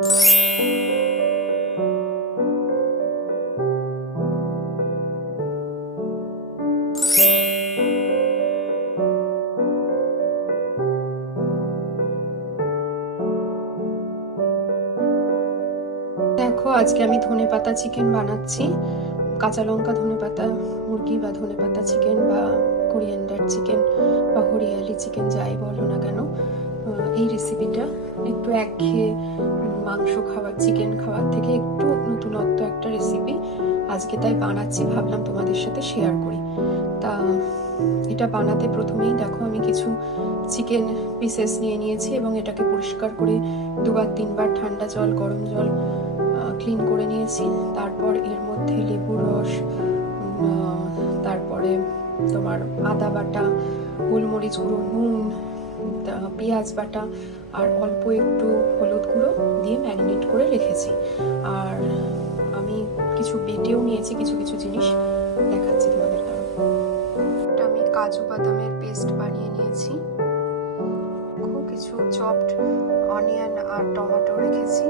দেখো আজকে আমি ধনেপাতা চিকেন বানাচ্ছি। কাঁচা লঙ্কা ধনেপাতা মুরগি বা ধনেপাতা চিকেন বা কোরিয়ান্ডার চিকেন বা হরিয়ালি চিকেন যাই বলো না কেন, এই রেসিপিটা একটু একঘেয়ে মাংস খাবার চিকেন খাবার থেকে একটু নতুনত্ব একটা রেসিপি আজকে তাই বানাচ্ছি, ভাবলাম তোমাদের সাথে শেয়ার করি। তা এটা বানাতে প্রথমেই দেখো আমি কিছু চিকেন পিসেস নিয়ে নিয়েছি এবং এটাকে পরিষ্কার করে দুবার তিনবার ঠান্ডা জল গরম জল ক্লিন করে নিয়েছি। তারপর এর মধ্যে লেবুর রস, তারপরে তোমার আদা বাটা, গোলমরিচ গুঁড়ো, নুন, পেঁয়াজ বাটা আর অল্প একটু হলুদ গুঁড়ো দিয়ে ম্যারিনেট করে রেখেছি। আর আমি কিছু বেটেও নিয়েছি কিছু কিছু জিনিস, দেখাচ্ছি তোমাদের। আমি কাজু বাদামের পেস্ট বানিয়ে নিয়েছি, কিছু চপড অনিয়ন আর টমেটো রেখেছি।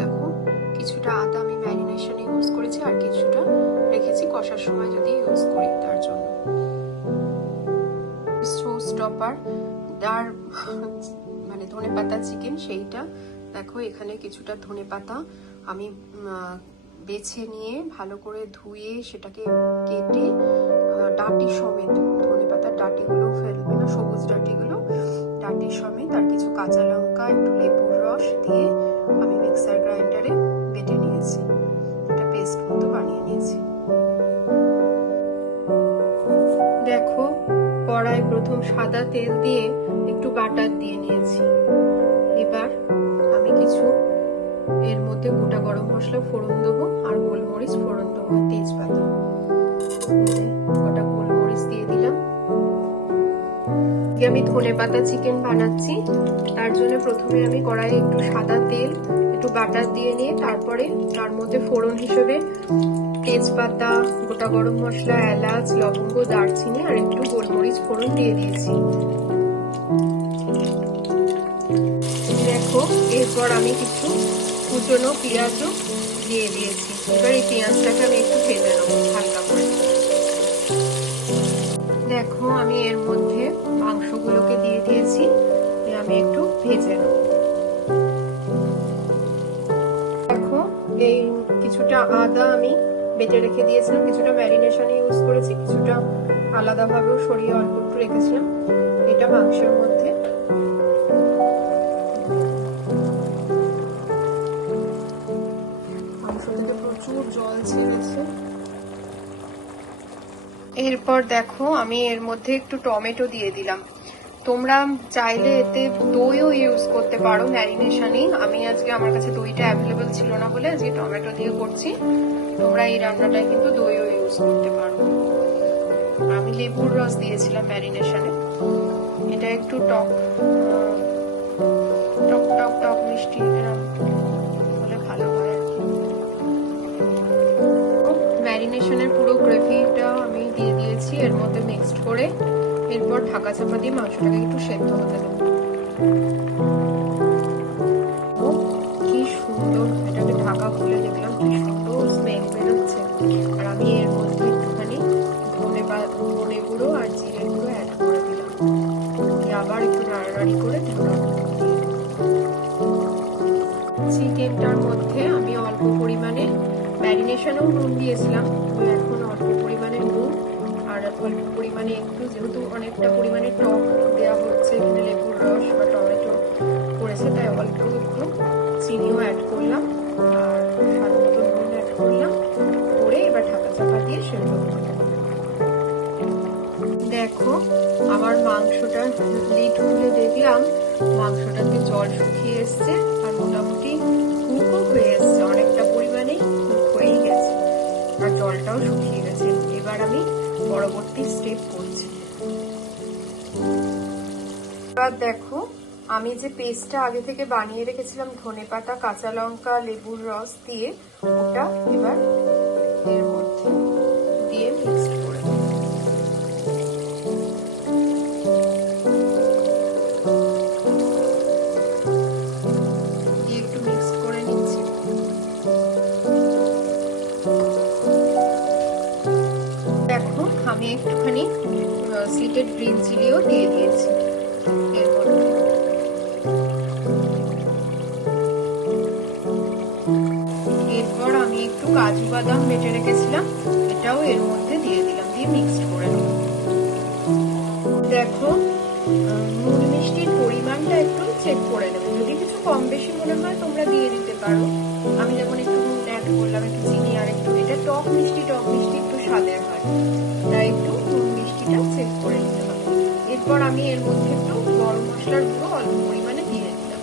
দেখো কিছুটা আদা আমি ম্যারিনেশনে ইউজ করেছি আর কিছুটা রেখেছি কষার সময় যদি ইউজ করি তার জন্য। শো স্টপার আর মানে ধনেপাতা চিকেন সেইটা দেখো, এখানে কিছুটা ধনেপাতা আমি বেছে নিয়ে ভালো করে ধুয়ে সেটাকে কেটে ডাঁটি সমেত, ধনেপাতার ডাঁটিগুলো ফেলবে না, সবুজ ডাঁটিগুলো, ডাঁটি সমেত আর কিছু কাঁচা লঙ্কা একটু লেবুর রস দিয়ে আমি মিক্সার গ্রাইন্ডারে বেটে নিয়েছি, এটা পেস্ট মতো বানিয়ে নিয়েছি। দেখো কড়াই প্রথম সাদা তেল দিয়ে একটু বাটার দিয়ে নিয়েছি। এবার আমি কিছু এর মধ্যে গোটা গরম মশলা ফোড়ন দেবো আর গোলমরিচ ফোড়ন দেবো, তেজপাতা, গোটা গোলমরিচ দিয়ে দিলাম। আমি ধনেপাতা চিকেন বানাচ্ছি, তার জন্য প্রথমে আমি কড়াইয়ে একটু সাদা তেল একটু বাটার দিয়ে নিয়ে তারপরে তার মধ্যে ফোড়ন হিসেবে তেজপাতা, গোটা গরম মশলা, এলাচ, লবঙ্গ, দারচিনি আর একটু গোলমরিচ ফোড়ন দিয়ে দিয়েছি। দেখো এরপর আমি কিছু কুচনো পেঁয়াজও দিয়ে দিয়েছি। এবার এই পেঁয়াজটাকে আমি একটু ভেজে নেবো হালকা করে। দেখো আমি এর মধ্যে মাংসগুলোকে দিয়ে দিয়েছি, আমি একটু ভেজে নেব। দেখো এই কিছুটা আদা আমি বেটে রেখে দিয়েছিলাম, কিছুটা ম্যারিনেশনে ইউজ করেছি, কিছুটা আলাদাভাবেও সরিয়ে অল্প একটু রেখেছিলাম, এটা মাংসের মধ্যে মাংসটাতে প্রচুর জল ছেড়েছে। এরপর দেখো আমি এর মধ্যে একটু টমেটো দিয়ে দিলাম। তোমরা চাইলে এতে দইও ইউজ করতে পারো ম্যারিনেশনে, আমি আজকে আমার কাছে দইটা অ্যাভেলেবেল ছিল না বলে আজকে টমেটো দিয়ে করছি। তোমরা এই রান্নাটায় কিন্তু দইও ইউজ করতে পারো। আমি লেবুর রস দিয়েছিলাম ম্যারিনেশনে, এটা একটু টক টক টক টক মিষ্টি হলে ভালো হয় আর কি। ম্যারিনেশনের পুরো গ্রেভিটা আমি দিয়ে দিয়েছি এর মধ্যে মিক্সড করে। এরপর ঢাকা চাপা দিয়ে মাংসটাকে একটু সেদ্ধ হতে দেবো। কি সুন্দর, এটাকে ঢাকা খুলে দেখলাম কি সুন্দর স্মেল বেরোচ্ছে। আর আমি এর মধ্যে একটুখানি ধনে গুঁড়ো আর জিরে গুঁড়ো অ্যাড করে দিলাম, আবার একটু নাড়ানাড়ি করে ঢাকা। চিকেনটার মধ্যে আমি অল্প পরিমাণে ম্যারিনেশনেও নুন দিয়েছিলাম, এখন অল্প পরিমাণে নুন আর অল্প পরিমাণে একটু, যেহেতু অনেকটা পরিমাণে টক দেওয়া হচ্ছে এখানে, লেবুর রস বা টমেটো পড়েছে, তাই অল্প একটু চিনিও অ্যাড করলাম আর স্বাদ মতো নুন অ্যাড করলাম, করে এবার ঢাকা চাপা দিয়ে সেদ্ধ করতে হবে। দেখো আমার মাংসটা লিড খুলে দেখলাম মাংসটাতে জল শুকিয়ে এসছে আর মোটামুটি কুকও হয়ে এসছে, অনেকটা পরিমাণে কুক হয়েই গেছে আর জলটাও শুকিয়ে গেছে। এবার আমি পরবর্তী স্টেপ করছি। এবার দেখো আমি যে পেস্টটা আগে থেকে বানিয়ে রেখেছিলাম ধনেপাতা, কাঁচা লঙ্কা, লেবুর রস দিয়ে, ওটা এবার এর মধ্যে দিয়ে মিক্সড করে দিয়ে সিটেড গ্রিন চিলিও দিয়ে দিয়েছি এর মধ্যে। এরপর আমি একটু কাজু বাদাম বেটে রেখেছিলাম, এটাও এর মধ্যে দিয়ে দিলাম, দিয়ে মিক্সড করে নেব। দেখো নুন মিষ্টির পরিমাণটা একটু চেক করে নেবে, যদি কিছু কম বেশি মনে হয় তোমরা দিয়ে দিতে পারো। আমি যেমন একটু নুন অ্যাড করলাম, একটু চিনি আর একটু, এটা টক মিষ্টি একটু স্বাদের হয়, তাই একটু নুন মিষ্টিটা চেক করে নিতে হবে। এরপর আমি এর মধ্যে একটু গরম মশলার গুঁড়ো অল্প পরিমাণে দিয়ে দিলাম।